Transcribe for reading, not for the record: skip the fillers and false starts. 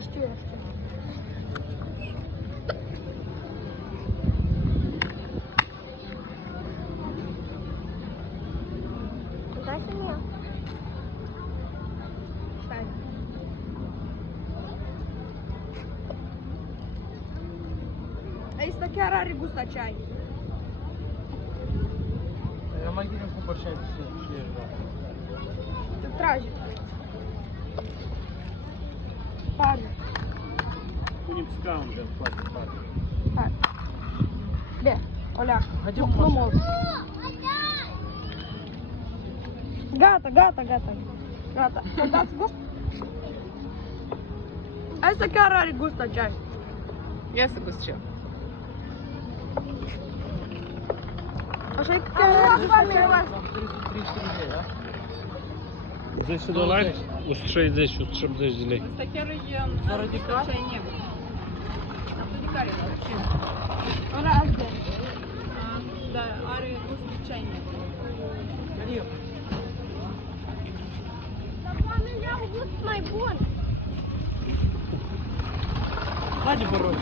știu. Dai să-mi iau. Stai. Asta chiar are gust a ceai. Era mai bine cumpăr și aici și ești gata. Te trage. Pare. Punem scaun de foarte tare. Hai. Bine, olea. Haide, Nu mă, mult. Gata, gata, gata. Gata. Să dați gust? Asta chiar are gust a ceai. Ia să gust și eu. Așa e Am luat miroase. 333 de lei, da? 10 dolari, 160, 170 de lei. Asta chiar e Fără de cap? ceai negru. Dar tu de care e? Ce? ăla asta. Da, are gust de ceai negru. Serios. Dar oamenii au gust mai bun. Haide, vă rog,